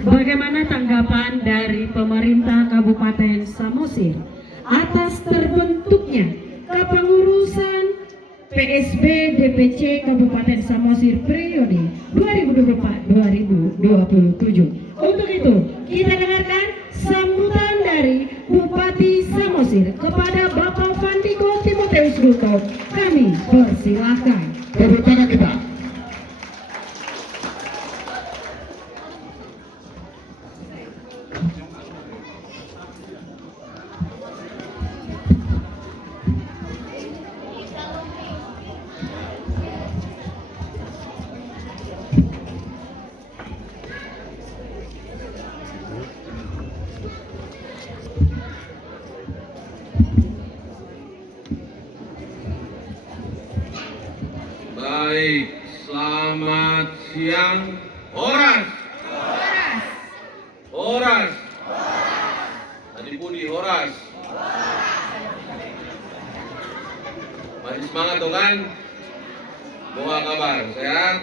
Bagaimana tanggapan dari pemerintah Kabupaten Samosir atas terbentuknya kepengurusan PSB DPC Kabupaten Samosir periode 2024-2027? Untuk itu, kita dengarkan sambutan dari Bupati Samosir kepada Bapak Fandiko Timoteus Duto. Kami persilahkan. Tepuk tangan kita. Baik, selamat siang. Horas. Horas. Tadi Budi Horas. Masih semangat tuh kan? Bawa kabar, sehat?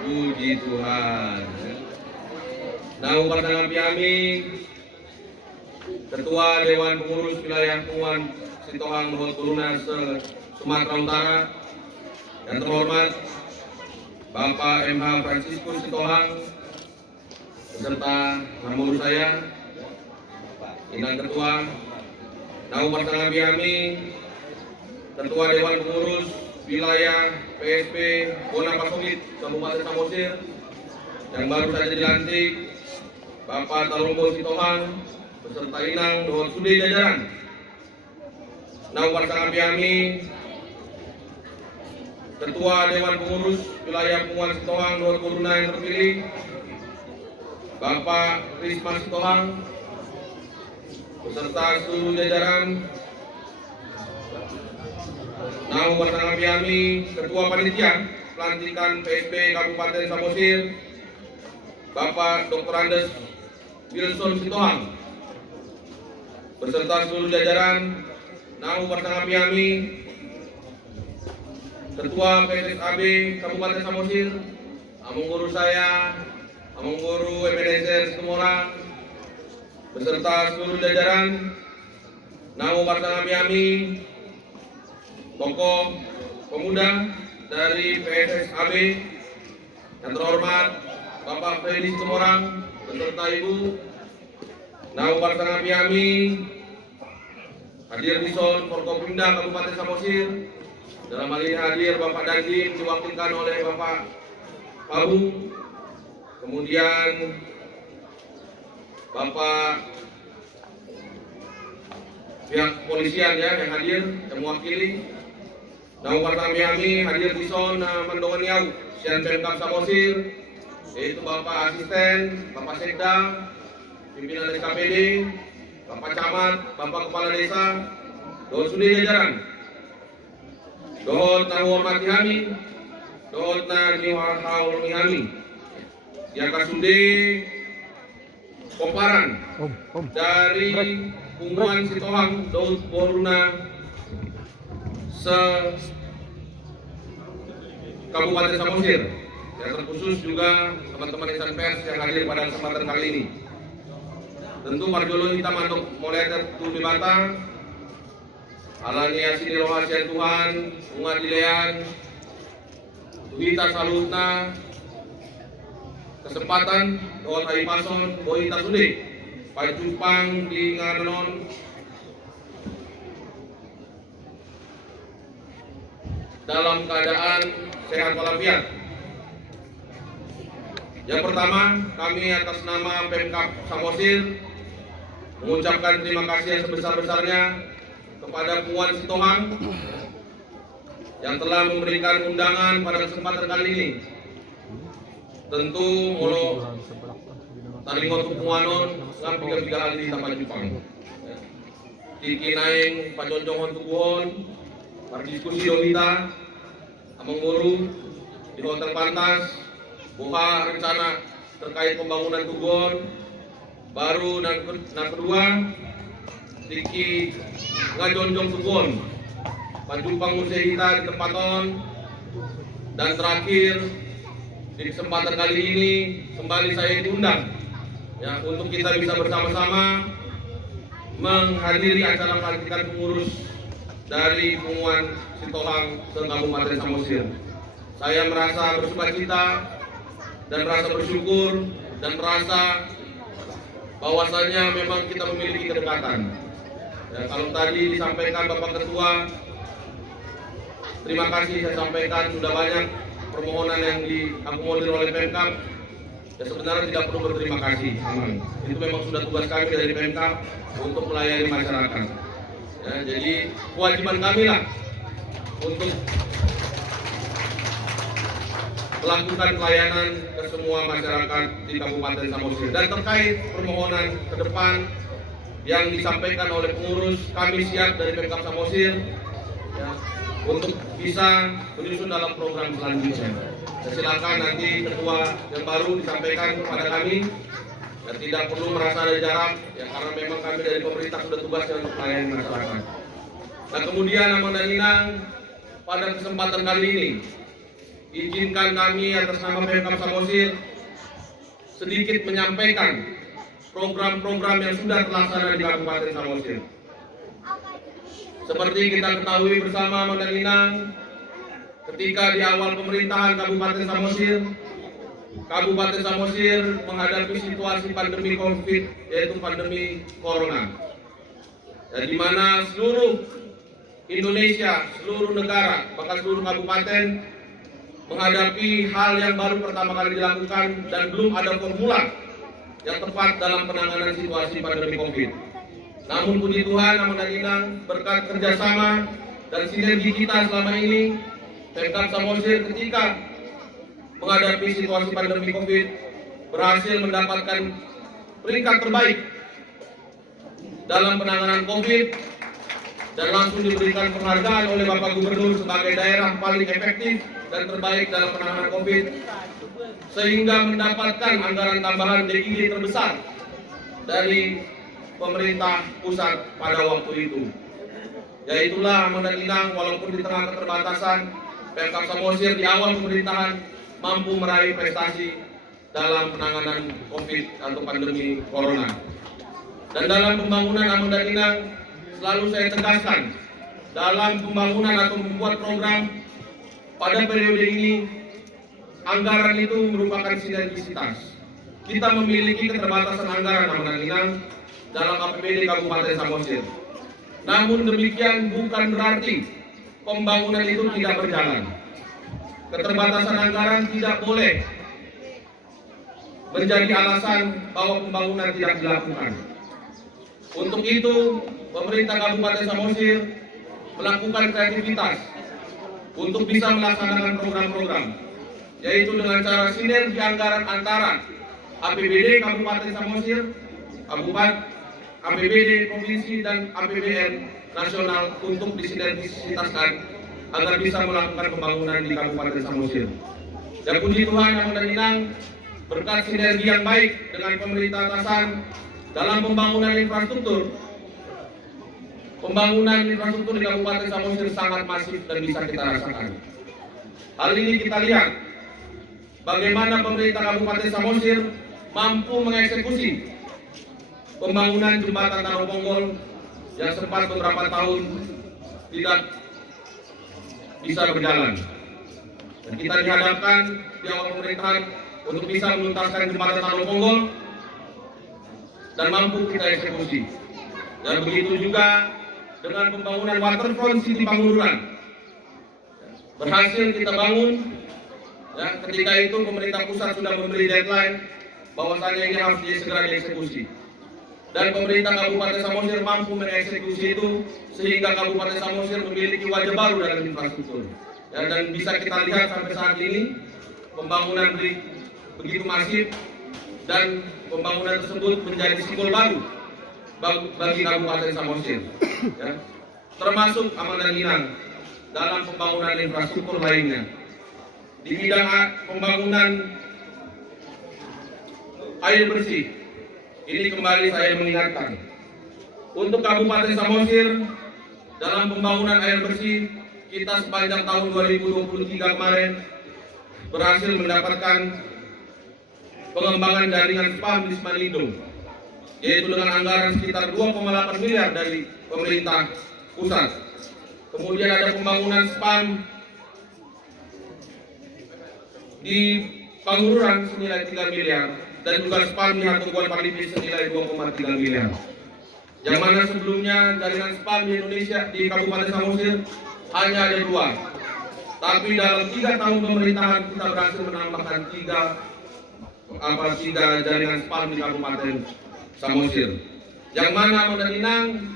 Puji Tuhan. Nah, pertama kami Ketua Dewan Pengurus Wilayah Punguan Sitohang Luhut Kuruna Sumatera Utara, yang terhormat Bapak MH Franciscus Sitohang beserta nomor saya, Inang Ketua, Nau Pasangan Biami, Ketua Dewan Pengurus Wilayah PSP Bona Pasongit Kabupaten Samosir yang baru saja dilantik, Bapak Talombo Sitohang beserta Inang Dohon Sude jajaran, Nau Pasangan Biami, Ketua Dewan Pengurus Wilayah Punguan Sitohang Luhut Kuruna yang terpilih, Bapak Risma Sitohang beserta seluruh jajaran, Nau Pasangan Biami, Ketua Panitia Pelantikan PSB Kabupaten Samosir, Bapak Dr. Andes Wilson Sitohang beserta seluruh jajaran, Nau Pasangan Biami, Ketua PSSAB Kabupaten Samosir, Among Guru saya, Among Guru MNSR Setumora, beserta seluruh jajaran, Nau Pasangan Biami, tokoh pemuda dari PSSAB yang terhormat Bapak Freddy Setumorang beserta Ibu, Nau Pasangan Biami, hadir di Son Forkopimda Kabupaten Samosir. Dalam hal ini hadir Bapak Dandim diwakilkan oleh Bapak Pabu, kemudian Bapak pihak polisian ya yang hadir, yang mewakili. Nau Pasangan Biami hadir di Son Mandongan Yau, Sian Pemkab Samosir, yaitu Bapak Asisten, Bapak Sekda, pimpinan SKPD, Bapak Camat, Bapak Kepala Desa, Dohon Sude jajaran, Dohon na hormati kami, Dohon na niwahawami kami, Yaka Sude Koparan dari Punguan Sitohang Luhut Kuruna se Kabupaten Samosir, yang terkhusus juga teman-teman insan pers yang hadir pada kesempatan kali ini. Tentu marjolo kita mantuk mulai tertutup bata, alani asini rohasian Tuhan, pengadilan, kita salutna kesempatan doa tai pason, boita sude, pai Jepang di nganon dalam keadaan sehat walafiat. Yang pertama, kami atas nama Pemkab Samosir mengucapkan terima kasih yang sebesar-besarnya kepada Punguan Sitohang yang telah memberikan undangan pada kesempatan kali ini. Tentu mulu tadi ngotu Punguanon ngan tiga kali di tempat Jepang. Kiki naing pajonjongon tubuhon, berdiskusi donita, among guru di Hotel Pantas, buka rencana terkait pembangunan tubuhon. Baru dan kedua, Tiki ngajonjong tubuhon, pajumpang musehita di tempaton, Dan terakhir, di kesempatan kali ini kembali saya diundang ya untuk kita bisa bersama-sama menghadiri acara pelantikan pengurus dari Punguan Sitohang se-Kabupaten Samosir. Saya merasa bersukacita dan merasa bersyukur dan merasa bahwasanya memang kita memiliki kedekatan. Ya, kalau tadi disampaikan Bapak Ketua, terima kasih saya sampaikan sudah banyak permohonan yang diakomodir oleh Pemkab. Ya sebenarnya tidak perlu berterima kasih, aman. Itu memang sudah tugas kami dari Pemkab untuk melayani masyarakat. Ya, jadi kewajiban kami lah untuk melakukan pelayanan ke semua masyarakat di Kabupaten Samosir. Dan terkait permohonan ke depan yang disampaikan oleh pengurus, kami siap dari Pemkab Samosir ya, untuk bisa menyusun dalam program selanjutnya. Dan silakan nanti ketua yang baru disampaikan kepada kami dan tidak perlu merasa ada jarak ya, karena memang kami dari pemerintah sudah tugasnya untuk melayani masyarakat. Dan kemudian Amang dan Inang, pada kesempatan kali ini izinkan kami atas nama Pemkab Samosir sedikit menyampaikan program-program yang sudah terlaksana di Kabupaten Samosir. Seperti kita ketahui bersama Amang dan Inang, ketika di awal pemerintahan Kabupaten Samosir menghadapi situasi pandemi COVID, yaitu pandemi Corona, dan di mana seluruh Indonesia, seluruh negara, bahkan seluruh kabupaten menghadapi hal yang baru pertama kali dilakukan dan belum ada formula yang tepat dalam penanganan situasi pandemi COVID. Namun puji Tuhan, Amang dan Inang, berkat kerjasama dan sinergi kita selama ini, Pemkab Samosir ketika menghadapi situasi pandemi COVID berhasil mendapatkan peringkat terbaik dalam penanganan COVID dan langsung diberikan penghargaan oleh Bapak Gubernur sebagai daerah paling efektif dan terbaik dalam penanganan COVID, sehingga mendapatkan anggaran tambahan DIY terbesar dari pemerintah pusat pada waktu itu. Yaitulah Amang dan Inang, walaupun di tengah keterbatasan, Pemkab Samosir di awal pemerintahan mampu meraih prestasi dalam penanganan COVID atau pandemi Corona. Dan dalam pembangunan Amang dan Inang, selalu saya tegaskan, dalam pembangunan atau membuat program pada periode ini, anggaran itu merupakan sinergisitas. Kita memiliki keterbatasan anggaran Amang dan Inang dalam APBD Kabupaten Samosir. Namun demikian bukan berarti pembangunan itu tidak berjalan. Keterbatasan anggaran tidak boleh menjadi alasan bahwa pembangunan tidak dilakukan. Untuk itu, pemerintah Kabupaten Samosir melakukan kreativitas untuk bisa melaksanakan program-program, yaitu dengan cara sinergi anggaran antara APBD Kabupaten Samosir, APBD Provinsi dan APBN Nasional untuk disinergisitaskan agar bisa melakukan pembangunan di Kabupaten Samosir. Dan puji Tuhan, Amang dan Inang, berkat sinergi yang baik dengan pemerintah atasan dalam pembangunan infrastruktur di Kabupaten Samosir sangat masif dan bisa kita rasakan. Hal ini kita lihat bagaimana pemerintah Kabupaten Samosir mampu mengeksekusi pembangunan jembatan Taruponggol yang sempat beberapa tahun tidak bisa berjalan. Dan kita dihadapkan di awal pemerintahan untuk bisa menuntaskan jembatan Taruponggol dan mampu kita eksekusi. Dan begitu juga dengan pembangunan waterfront City Pangururan, berhasil kita bangun. Ya, ketika itu pemerintah pusat sudah memberi deadline bahwasanya ini harus segera dieksekusi. Dan pemerintah Kabupaten Samosir mampu mengeksekusi itu sehingga Kabupaten Samosir memiliki wajah baru dalam infrastruktur. Ya, dan bisa kita lihat sampai saat ini pembangunan begitu masif dan pembangunan tersebut menjadi simbol baru bagi Kabupaten Samosir. Ya. Termasuk Amang dan Inang dalam pembangunan infrastruktur lainnya. Di bidang pembangunan air bersih, ini kembali saya mengingatkan, untuk Kabupaten Samosir dalam pembangunan air bersih, kita sepanjang tahun 2023 kemarin berhasil mendapatkan pengembangan jaringan spam di Smanindo, yaitu dengan anggaran sekitar 2,8 miliar dari pemerintah pusat. Kemudian ada pembangunan spam di Pangururan senilai 3 miliar dan juga spam di Hatukuan Palipi senilai 2,3 miliar. Yang mana sebelumnya jaringan spam di Indonesia di Kabupaten Samosir hanya ada 2. Tapi dalam 3 tahun pemerintahan kita berhasil menambahkan 3 jaringan spam di Kabupaten Samosir. Yang mana Mandalinang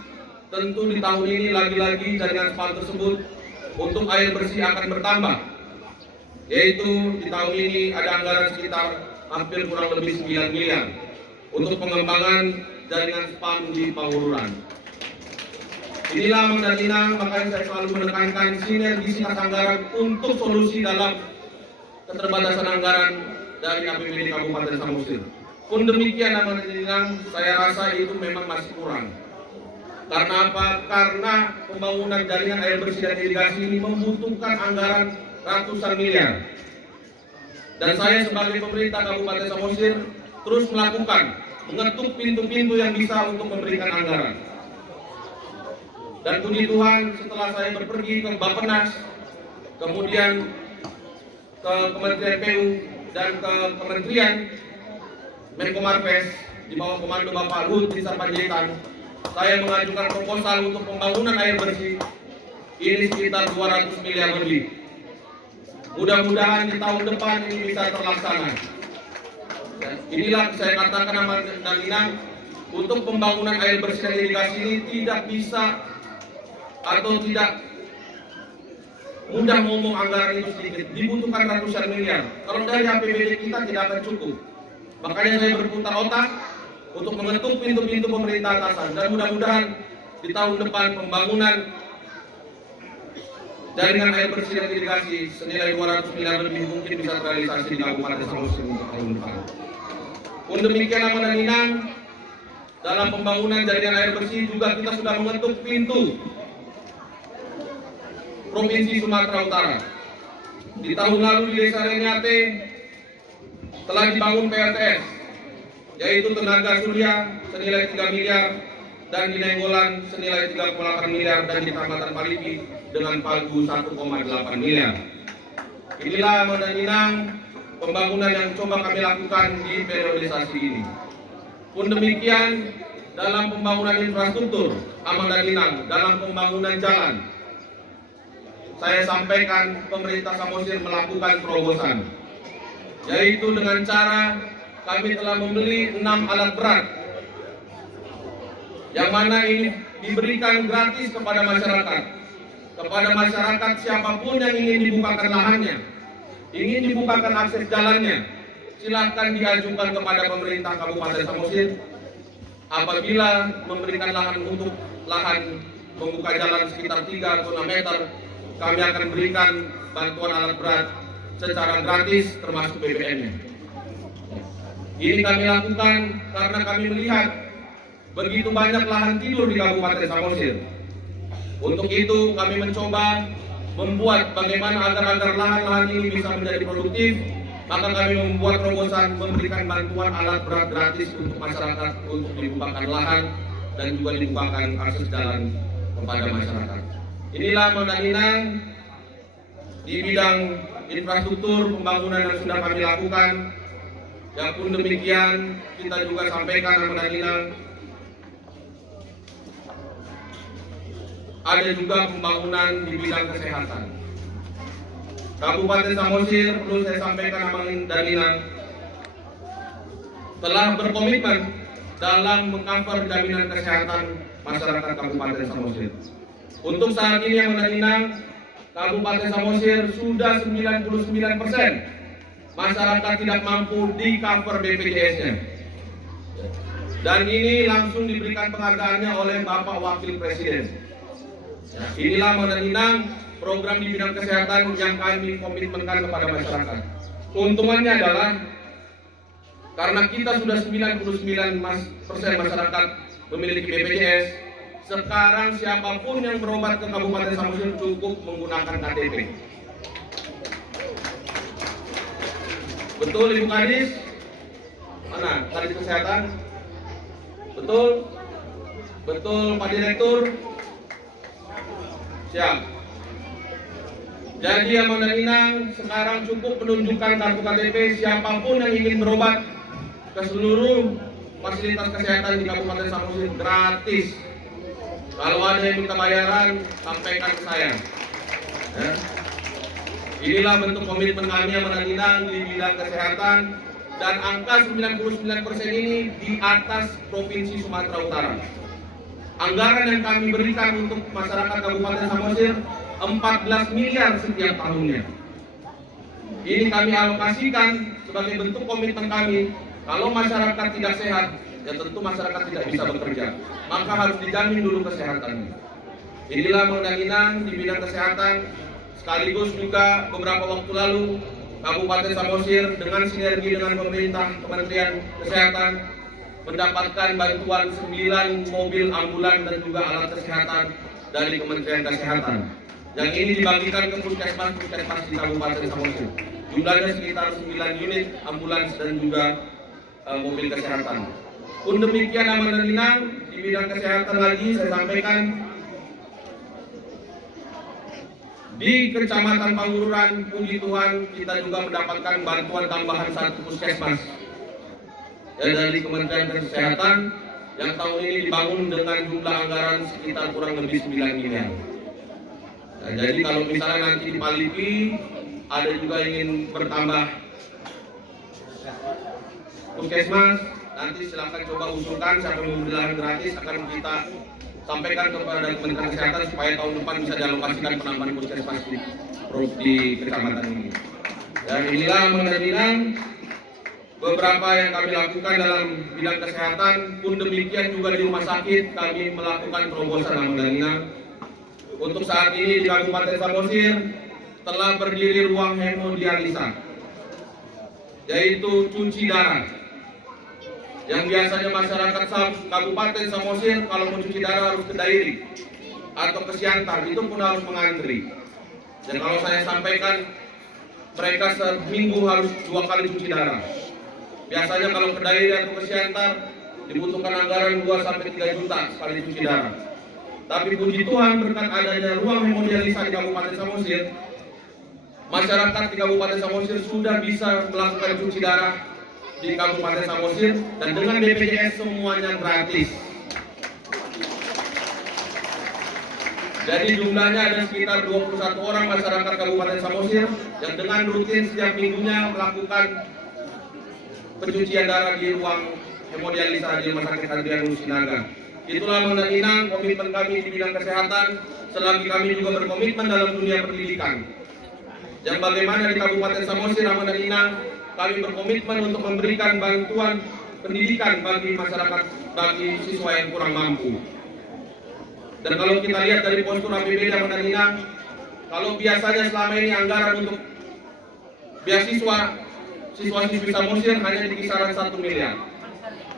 tentu di tahun ini lagi-lagi jaringan spam tersebut untuk air bersih akan bertambah. Yaitu di tahun ini ada anggaran sekitar hampir kurang lebih 9 miliar untuk pengembangan jaringan spam di Pangururan. Inilah Mandalinang, makanya saya selalu menekankan sinergisitas anggaran untuk solusi dalam keterbatasan anggaran dari APBD Kabupaten Samosir. Pun demikian Mandalinang, saya rasa itu memang masih kurang. Karena apa? Karena pembangunan jaringan air bersih dan irigasi ini membutuhkan anggaran ratusan miliar. Dan saya sebagai pemerintah Kabupaten Samosir terus mengetuk pintu-pintu yang bisa untuk memberikan anggaran. Dan puji Tuhan, setelah saya berpergi ke Bappenas, kemudian ke Kementerian PU dan ke Kementerian Menko Marves di bawah komando Bapak Luhut Binsar Panjaitan, saya mengajukan proposal untuk pembangunan air bersih ini sekitar 200 miliar lebih. Mudah-mudahan di tahun depan ini bisa terlaksana. Inilah saya katakan Mandalinang, untuk pembangunan air bersih dan irigasi ini tidak bisa atau tidak mudah ngomong anggaran itu sedikit, dibutuhkan ratusan miliar. Kalau dari APBD kita tidak akan cukup. Makanya saya berputar otak untuk mengetuk pintu-pintu pemerintah atasan, dan mudah-mudahan di tahun depan pembangunan jaringan air bersih dan irigasi senilai 200 miliar lebih mungkin bisa terrealisasi di Kabupaten Samosir untuk tahun depan. Pun demikian Mandalinang, dalam pembangunan jaringan air bersih juga kita sudah mengetuk pintu Provinsi Sumatera Utara. Di tahun lalu di Desa Renyate telah dibangun PLTS, yaitu tenaga surya senilai 3 miliar, dan di Nainggolan senilai 3,8 miliar, dan di Kecamatan Palipi dengan pagu 1,8 miliar. Inilah Mandalinang pembangunan yang coba kami lakukan di periodisasi ini. Pun demikian dalam pembangunan infrastruktur Mandalinang, dalam pembangunan jalan, saya sampaikan pemerintah Samosir melakukan terobosan, yaitu dengan cara kami telah membeli 6 alat berat, yang mana ini diberikan gratis kepada masyarakat. Kepada masyarakat siapapun yang ingin dibukakan lahannya, ingin dibukakan akses jalannya, silakan diajukan kepada pemerintah Kabupaten Samosir. Apabila memberikan lahan untuk lahan membuka jalan sekitar 3 atau 6 meter, kami akan berikan bantuan alat berat secara gratis termasuk BBM-nya. Ini kami lakukan karena kami melihat begitu banyak lahan tidur di Kabupaten Samosir. Untuk itu kami mencoba membuat bagaimana agar lahan-lahan ini bisa menjadi produktif. Maka kami membuat terobosan memberikan bantuan alat berat gratis untuk masyarakat untuk dibukakan lahan dan juga dibukakan akses jalan kepada masyarakat. Inilah Mandalinang di bidang infrastruktur pembangunan yang sudah kami lakukan. Yang pun demikian kita juga sampaikan Mandalinang, ada juga pembangunan di bidang kesehatan. Kabupaten Samosir, perlu saya sampaikan Mandalinang, telah berkomitmen dalam mengcover jaminan kesehatan masyarakat Kabupaten Samosir. Untuk saat ini Mandalinang, Kabupaten Samosir sudah 99% masyarakat tidak mampu di cover BPJS-nya. Dan ini langsung diberikan penghargaannya oleh Bapak Wakil Presiden. Inilah Mandalinang program di bidang kesehatan yang kami komitmenkan kepada masyarakat. Keuntungannya adalah karena kita sudah 99% masyarakat memiliki BPJS, sekarang siapapun yang berobat ke Kabupaten Samosir cukup menggunakan KTP. Betul Ibu Kadis? Mana Kadis Kesehatan? Betul? Betul Pak Direktur? Siap. Jadi Amanah Inang sekarang cukup menunjukkan kartu KTP siapapun yang ingin berobat ke seluruh fasilitas kesehatan di Kabupaten Samosir gratis. Kalau ada yang minta bayaran, sampaikan ke saya. Ya. Inilah bentuk komitmen kami Amanah Inang di bidang kesehatan, dan angka 99% ini di atas Provinsi Sumatera Utara. Anggaran yang kami berikan untuk masyarakat Kabupaten Samosir 14 miliar setiap tahunnya. Ini kami alokasikan sebagai bentuk komitmen kami. Kalau masyarakat tidak sehat, ya tentu masyarakat tidak bisa bekerja. Maka harus dijamin dulu kesehatannya. Inilah Amanah Inang di bidang kesehatan. Sekaligus juga beberapa waktu lalu Kabupaten Samosir dengan sinergi dengan pemerintah Kementerian Kesehatan mendapatkan bantuan 9 mobil ambulan dan juga alat kesehatan dari Kementerian Kesehatan. Yang ini dibagikan ke puskesmas di Kabupaten Samosir. Jumlahnya sekitar 9 unit ambulans dan juga mobil kesehatan. Pun demikian Amanah Inang di bidang kesehatan lagi saya sampaikan. Di Kecamatan Pangururan, puji Tuhan, kita juga mendapatkan bantuan tambahan 1 puskesmas dari Kementerian Kesehatan yang tahun ini dibangun dengan jumlah anggaran sekitar kurang lebih 9 miliar. Nah, jadi kalau misalnya nanti di Palipi ada juga ingin bertambah puskesmas, nanti silakan coba usulkan siapa yang membeli lahan gratis, akan kita sampaikan kepada Kementerian Kesehatan supaya tahun depan bisa dialokasikan penambahan puskesmas di kecamatan ini. Dan inilah Amanah Inang beberapa yang kami lakukan dalam bidang kesehatan. Pun demikian juga di rumah sakit kami melakukan terobosan Amanah Inang. Untuk saat ini di Kabupaten Samosir telah berdiri ruang hemodialisa, yaitu cuci darah. Yang biasanya masyarakat Kabupaten Samosir kalau mau cuci darah harus ke Dairi atau ke Siantar, itu pun harus mengantri. Dan kalau saya sampaikan, mereka seminggu harus 2 kali cuci darah. Biasanya kalau ke Dairi atau ke Siantar dibutuhkan anggaran 2-3 juta sekali cuci darah. Tapi puji Tuhan berkat adanya ruang hemodialisa di Kabupaten Samosir, masyarakat di Kabupaten Samosir sudah bisa melakukan cuci darah di Kabupaten Samosir, dan dengan BPJS semuanya gratis. Jadi jumlahnya ada sekitar 21 orang masyarakat Kabupaten Samosir yang dengan rutin setiap minggunya melakukan pencucian darah di ruang hemodialisa di Rumah Sakit Hadrianus Sinaga. Itulah Amanah Inang, komitmen kami di bidang kesehatan, selagi kami juga berkomitmen dalam dunia pendidikan. Yang bagaimana di Kabupaten Samosir Amanah Inang kami berkomitmen untuk memberikan bantuan pendidikan bagi masyarakat, bagi siswa yang kurang mampu. Dan kalau kita lihat dari postur APBD Amanah Inang, kalau biasanya selama ini anggaran untuk beasiswa siswa-siswi Samosir hanya di kisaran 1 miliar.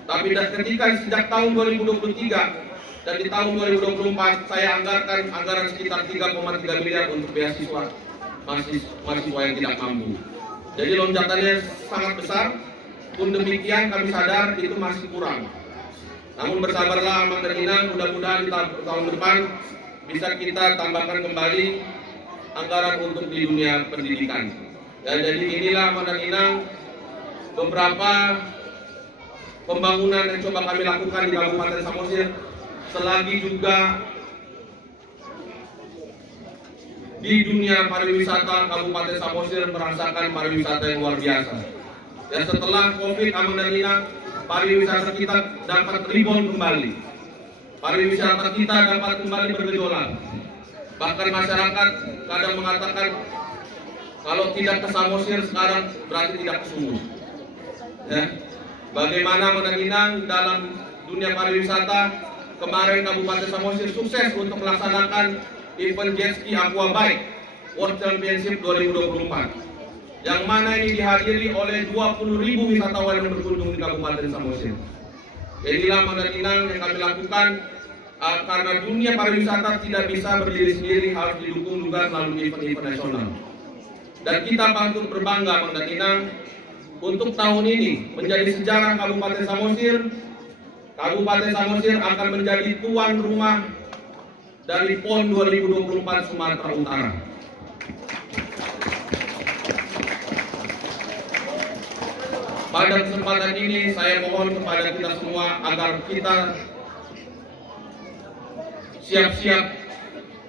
Tapi ketika sejak tahun 2023 dan di tahun 2024 saya anggarkan anggaran sekitar 3,3 miliar untuk beasiswa mahasiswa yang tidak mampu. Jadi lonjakannya sangat besar. Pun demikian kami sadar itu masih kurang. Namun bersabarlah Amanah Inang, mudah-mudahan di tahun depan bisa kita tambahkan kembali anggaran untuk di dunia pendidikan. Dan jadi inilah Amanah Inang beberapa pembangunan yang coba kami lakukan di Kabupaten Samosir, selagi juga di dunia pariwisata Kabupaten Samosir merasakan pariwisata yang luar biasa. Dan setelah COVID Amanah Inang, pariwisata kita dapat rebound kembali. Pariwisata kita dapat kembali bergejolak. Bahkan masyarakat kadang mengatakan kalau tidak ke Samosir sekarang berarti tidak ke Sumut. Ya. Bagaimana Amanah Inang dalam dunia pariwisata, kemarin Kabupaten Samosir sukses untuk melaksanakan event jet ski Aqua Bike World Championship 2024, yang mana ini dihadiri oleh 20.000 wisatawan yang berkunjung di Kabupaten Samosir. Inilah Amanah Inang yang kami lakukan karena dunia pariwisata tidak bisa berdiri sendiri, harus didukung juga melalui event-event nasional. Dan kita patut berbangga Amanah Inang untuk tahun ini menjadi sejarah Kabupaten Samosir. Kabupaten Samosir akan menjadi tuan rumah dari PON 2024 Sumatera Utara. Pada kesempatan ini saya mohon kepada kita semua agar kita siap-siap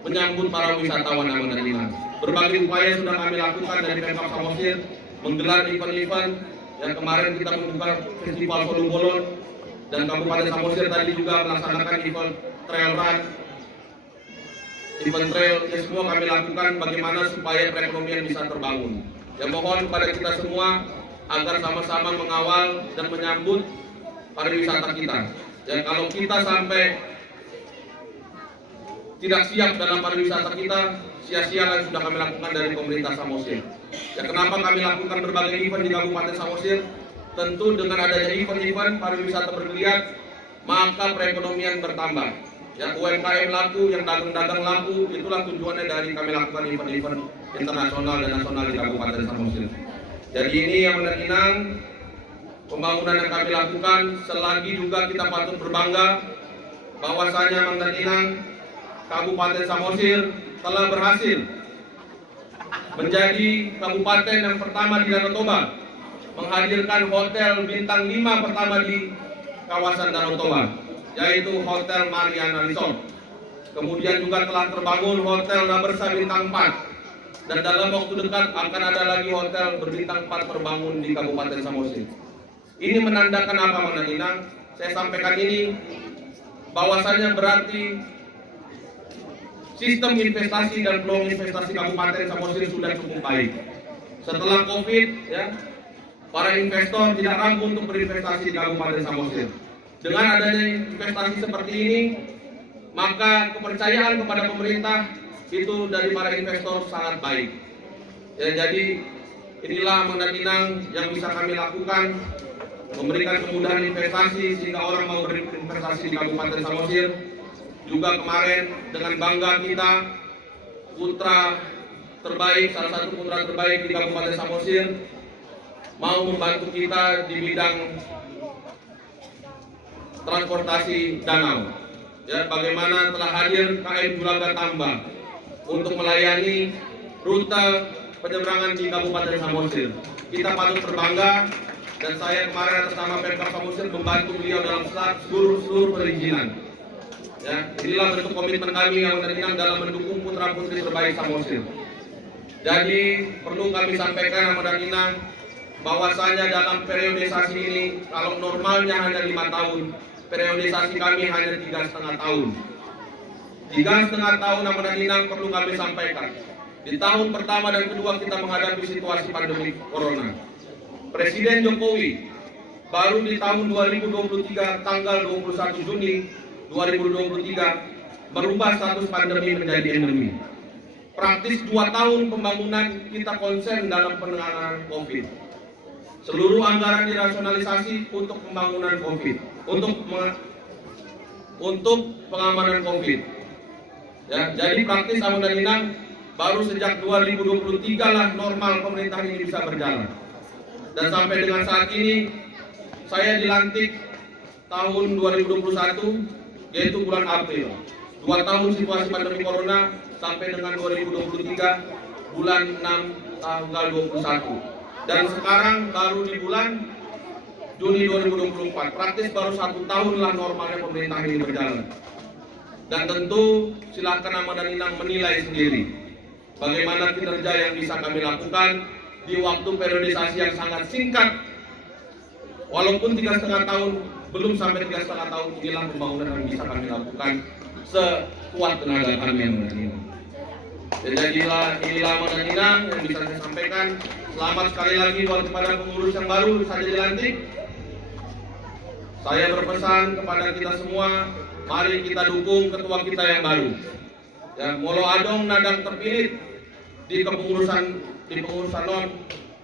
menyambut para wisatawan yang menerima. Berbagai upaya sudah kami lakukan dari Pemkab Samosir, menggelar event-event yang kemarin kita membuka Festival Sodong Bolon, dan Kabupaten Samosir tadi juga melaksanakan event trail run. Event trail ya semua kami lakukan bagaimana supaya perekonomian bisa terbangun. Ya mohon kepada kita semua agar sama-sama mengawal dan menyambut pariwisata kita. Dan kalau kita sampai tidak siap dalam pariwisata kita, sia-sia yang sudah kami lakukan dari pemerintah Samosir. Ya kenapa kami lakukan berbagai event di Kabupaten Samosir? Tentu dengan adanya event-event pariwisata bergeliat, maka perekonomian bertambah. Ya UMKM laku, yang dagang-dagang laku, itulah tujuannya dari kami lakukan event-event internasional dan nasional di Kabupaten Samosir. Jadi ini yang meninang pembangunan yang kami lakukan. Selagi juga kita patut berbangga bahwasanya meninang Kabupaten Samosir telah berhasil menjadi kabupaten yang pertama di Danau Toba menghadirkan hotel bintang 5 pertama di kawasan Danau Toba, yaitu Hotel Mariana Resort. Kemudian juga telah terbangun Hotel Nabersa bintang 4. Dan dalam waktu dekat akan ada lagi hotel berbintang 4 terbangun di Kabupaten Samosir. Ini menandakan apa, Mang Inang? Saya sampaikan ini bahwasanya berarti sistem investasi dan peluang investasi Kabupaten Samosir sudah cukup baik. Setelah Covid, ya, para investor tidak ragu untuk berinvestasi di Kabupaten Samosir. Dengan adanya investasi seperti ini, maka kepercayaan kepada pemerintah itu dari para investor sangat baik. Ya, jadi inilah Menanginang yang bisa kami lakukan, memberikan kemudahan investasi sehingga orang mau berinvestasi di Kabupaten Samosir. Juga kemarin dengan bangga kita putra terbaik, salah satu putra terbaik di Kabupaten Samosir mau membantu kita di bidang transportasi danau. Ya, bagaimana telah hadir KM Juraga Tambak untuk melayani rute penyeberangan di Kabupaten Samosir. Kita patut berbangga, dan saya kemarin atas nama Pemkab Samosir membantu beliau dalam seluruh perizinan. Ya, inilah bentuk komitmen kami yang menerima dalam mendukung putra putri terbaik Samosir. Jadi perlu kami sampaikan Mang Inang bahwasanya dalam periodisasi ini, kalau normalnya hanya 5 tahun, periodisasi kami hanya 3,5 tahun. 3,5 tahun Mang Inang perlu kami sampaikan. Di tahun pertama dan kedua kita menghadapi situasi pandemi Corona. Presiden Jokowi baru di tahun 2023 tanggal 21 Juni 2023 merubah status pandemi menjadi endemi. Praktis 2 tahun pembangunan kita konsen dalam penanganan COVID. Seluruh anggaran dirasionalisasi untuk pembangunan COVID, untuk pengamanan COVID. Ya, jadi praktis Mang Inang baru sejak 2023 lah normal pemerintah ini bisa berjalan. Dan sampai dengan saat ini saya dilantik tahun 2021, yaitu bulan April. 2 tahun situasi pandemi Corona sampai dengan 2023 bulan 6 tanggal 21. Dan sekarang baru di bulan Juni 2024. Praktis baru 1 tahun lah normalnya pemerintah ini berjalan. Dan tentu silakan Mang Inang menilai sendiri bagaimana kinerja yang bisa kami lakukan di waktu periodisasi yang sangat singkat. Walaupun 3,5 tahun, belum sampai 3,5 tahun, inilah pembangunan yang bisa kami lakukan sekuat tenaga kami yang Mang Inang. Jadilah inilah Mang Inang yang bisa saya sampaikan. Selamat sekali lagi buat kepada pengurus yang baru saja dilantik. Saya berpesan kepada kita semua, mari kita dukung ketua kita yang baru. Ya, Molo Adong nadang terpilih di kepengurusan non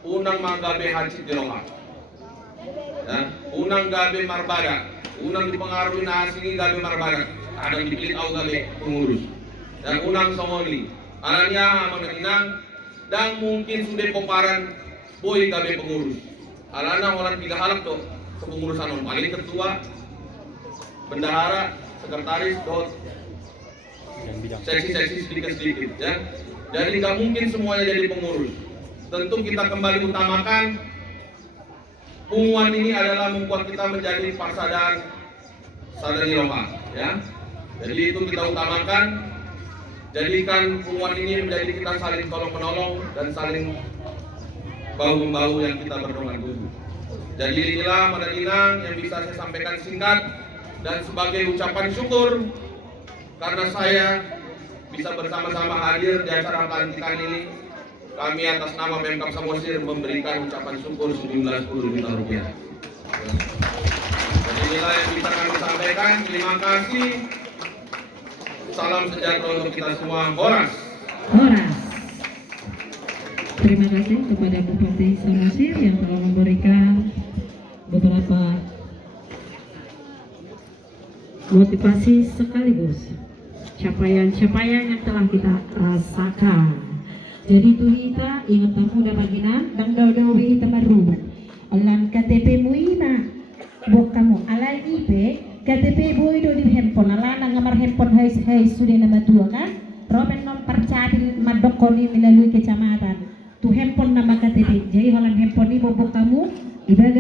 Unang Magabe Haji Diroha. Ya, Unang Gabe Marbada, Unang dipengaruhi na asingi Gabe Marbada, ada dipilih au Gabe pengurus. Dan Unang Songoli, aranya Mang Inang dan mungkin sudah poparan boy Gabe pengurus. alana orang 3 halak tuh kepengurusan paling ketua, bendahara, sekretaris, seksi-seksi sedikit-sedikit ya. Jadi nggak mungkin semuanya jadi pengurus. Tentu kita kembali utamakan pengumuman ini adalah membuat kita menjadi Parsadan Sadani Loka ya. Jadi itu kita utamakan, jadikan pengumuman ini menjadi kita saling tolong menolong dan saling bahu-membahu yang kita berdoa dulu. Jadi inilah Madinah yang bisa saya sampaikan singkat dan sebagai ucapan syukur karena saya bisa bersama-sama hadir di acara pelantikan ini, kami atas nama Pemkab Samosir memberikan ucapan syukur sejumlah 10 juta rupiah. Jadi inilah yang bisa kami sampaikan. Terima kasih. Salam sejahtera untuk kita semua. Horas. Horas. Terima kasih kepada Bupati Samosir yang telah memberikan beberapa motivasi sekaligus capaian-capaian yang telah kita rasakan. Jadi tu kita ingat tamu dah baginan dan dawi kita baru. Alan KTP muina bok kamu alai IP KTP boy do di handphone alana ngamar handphone hai sudah nama tua kan. Roben non percaya madokoni melalui kecamatan. Tu handphone nama KTP. Jadi halan handphone ini bok kamu ibadah